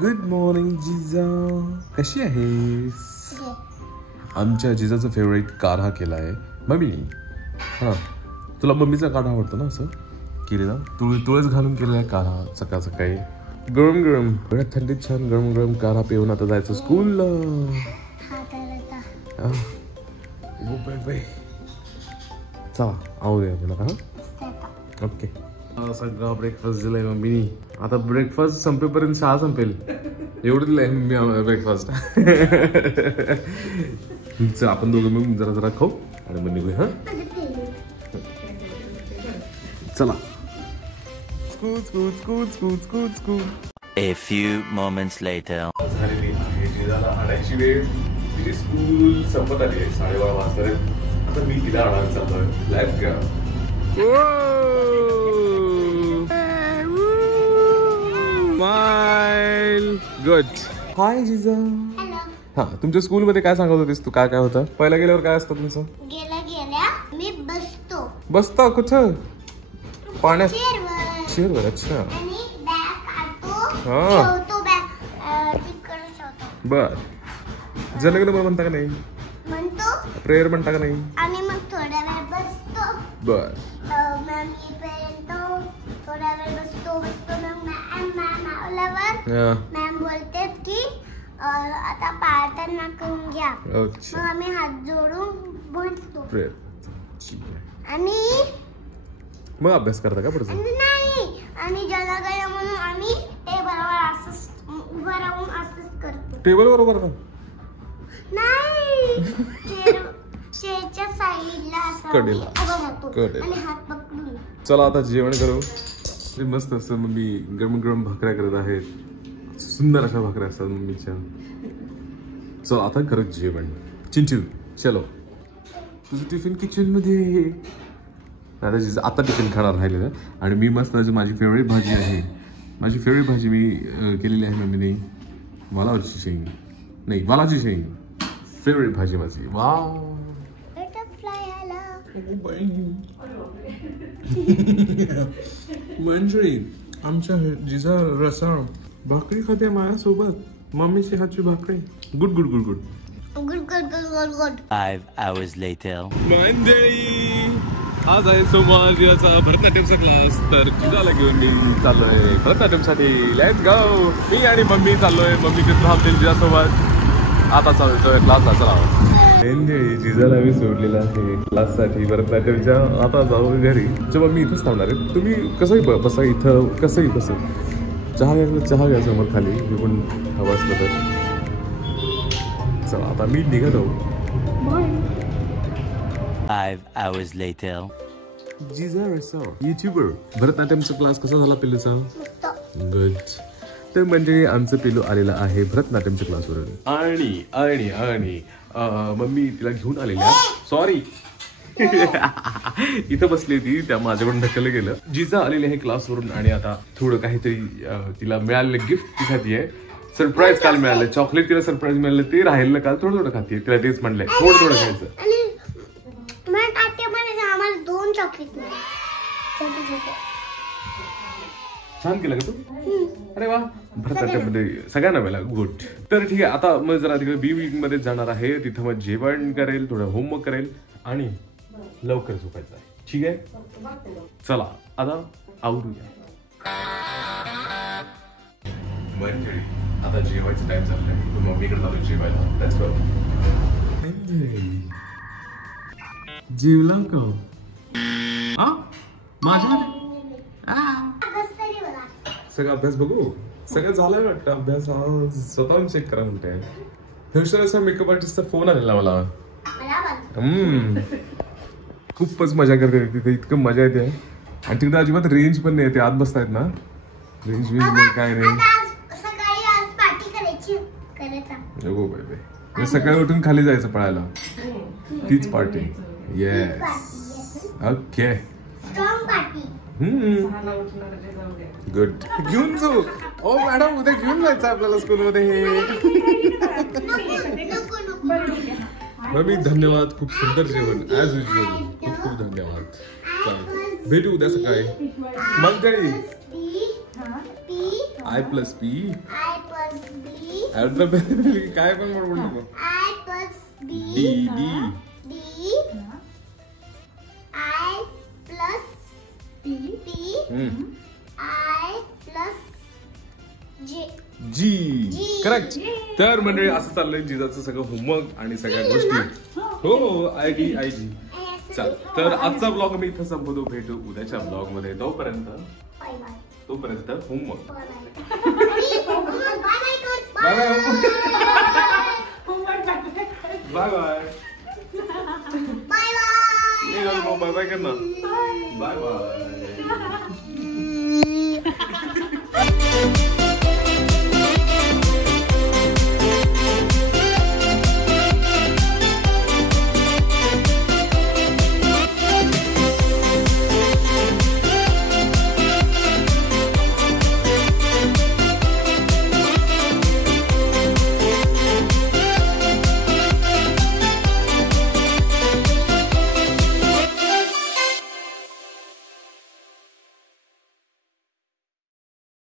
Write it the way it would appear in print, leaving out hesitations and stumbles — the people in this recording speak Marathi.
गुड मॉर्निंग जिजा, कशी आहेस? आमच्या जिजाचं फेवरेट काढा केलाय मम्मी. हा, तुला मम्मीचा काढा आवडतो ना? असं केलेला तुळस घालून केलेला काढा सकाळ सकाळी गरम गरम, एवढ्या थंडीत छान गरम गरम काढा पिऊन आता जायचं स्कूलला. चला आवडूया आपल्याला. हा ओके. सगळा ब्रेकफास्ट दिलाय मम्मीनी. आता ब्रेकफास्ट संपेपर्यंत शाळा संपेल एवढं दिलंय मम्मी ब्रेकफास्ट. आपण दोघं मिळून जरा जरा खाऊ आणि मग निघूया. हा चला. School school school school school school. A few moments later. झालेली आहे जिजाला आणायची वेळ. तिची स्कूल संपत आली आहे, 12:30 वाजता. आता मी तिला आणायला चाललोय. Let's go. स्माइल. गुड. हाय जिजा. हा, तुमच्या स्कूल मध्ये काय सांगत होतीस तू? काय काय होतं पहिला गेल्यावर? काय असतं तुमचं? गेल्या मी बसतो. बसता कुठं? पाण्यात? चेअरवर. अच्छा. आणि बॅग काढतो, हा. ठेवतो बॅग तिकडे ठेवतो. बर. जनगण मन म्हणता का नाही? म्हणतो. प्रेयर म्हणता का नाही? आणि मग थोडा वेळ बसतो. बर. मॅम येईपर्यंत थोडा वेळ बसतो. मग मॅम आल्यावर मॅम बोलते की आता प्रार्थना करून घ्या. मग आम्ही हात जोडून बोलतो प्रेयर. आणि मग अभ्यास करता का पुढचा? नाही, आणि जनगण म्हणून आम्ही टेबलवर असंच उभं राहून असंच करतो. टेबल बरोबर का? नाही, चेअरच्या साईडला असं कडेला. उभं राहतो कडेला. आणि हात पकडून. चला आता जेवण करू. मस्त असं मम्मी गरम गरम भाकऱ्या करत आहेत. सुंदर अशा भाकऱ्या असतात मम्मीच्या. चला आता करत जेवण. चिंचू चलो. तुझं टिफिन किचन मध्ये. आता टिफिन खाणार राहिलेलं. आणि मी मस्त माझी फेवरेट भाजी आहे. माझी फेवरेट भाजी मी केलेली आहे मम्मीने. वालाची शेंग नाही, वालाची शेंग फेवरेट भाजी माझी. वा. मंजरी आमच्या जिजा रसाळ भाकरी खाते माझ्यासोबत. मम्मीची हातची भाकरी. Good good good good. Good. 5 hours later. मंडळी, आज आहे सोमवार, जिजाचा भरतनाट्यमचा क्लास. तर जिजाला घेऊन मी चाललोय भरतनाट्यमसाठी. Let's go. मी आणि मम्मी चाललोय. मम्मी तिथं थांबतील जिजासोबत. आता चालतोय क्लासला. चला. जिजाला मी सोडलेला आहे क्लाससाठी भरतनाट्यमच्या. आता जाऊ घरी. जेव्हा मी इथंच थांबणार आहे. तुम्ही कसंही बसा इथं, कसंही बसा. चहा घ्यायला चहा घ्या समोर खाली. मी पण हवा असलं तर. चला आता मी निघत आहो. 5 hours later. जिजा रिसॉर्ट युट्यूबर. भरतनाट्यमचा क्लास कसा झाला पिल्लूचा? गुड. तर म्हणजे आमचं पिल्लू आलेलं आहे भरतनाट्यमच्या क्लासवरून. आणि आणि आणि मम्मी तिला घेऊन आलेल्या. सॉरी. इथं बसली होती, त्या माझ्याकडून ढकललं गेलं. जिजा आलेली आहे क्लासवरून आणि आता थोडं काहीतरी तिला मिळालेलं गिफ्ट ती खातीये. सरप्राईज काल मिळालं. चॉकलेट तिला सरप्राईज मिळालं. ते राहिलं काल थोडं थोडं खातीये. तिला तेच म्हणलंय थोडं थोडं खायचं. आम्हाला 2 चॉकलेट मिळाले. छान केलं का तू? अरे वा. भरतनाट्यममध्ये सगळ्यांना मिळाला. गुड. तर ठीक आहे. आता मग जरा तिकडे बी विंग मध्ये जाणार आहे. तिथं मग जेवण करेल, थोडं होमवर्क करेल आणि लवकर झोपायचं आहे. ठीक आहे. चला आता आवरूया. मंडळी, आता जेवायचं टाइम झालाय. तू मम्मीकडे जातो जेवायला. Let's go. जेवला का? माझ्या सगळा अभ्यास बघू. सगळं झालाय वाटतं अभ्यास. स्वतःहून चेक करा म्हणते. असा मेकअप आर्टिस्टचा फोन आलेला मला. खूपच मजा करते तिथे. इतकं मजा येते. आणि तिकडे अजिबात रेंज पण नाही येते. आत बसतायत ना. रेंज नाही काय नाही. सकाळी उठून खाली जायचं पळायला. तीच पार्टी. येस. ओके. गुड. घेऊन जाऊ. ओ मॅडम, उद्या घेऊन जायचं आपल्याला स्कूलमध्ये. मम्मी धन्यवाद. खूप सुंदर जेवण ऍज युजल. खूप खूप धन्यवाद. भेटू उद्या सकाळी. मंडळी. I plus P. plus B. काय पण म्हणू नको. I plus B. D. D. I plus P. I plus J. जी करेक्ट. तर मंडळी असं चाललंय जिजाचं सगळं होमवर्क आणि सगळ्या गोष्टी. हो ID. चल तर आजचा ब्लॉग मी इथं संपवतो. भेटू उद्याच्या ब्लॉग मध्ये. तोपर्यंत homework. Bye bye. Bye bye कर ना. Bye bye.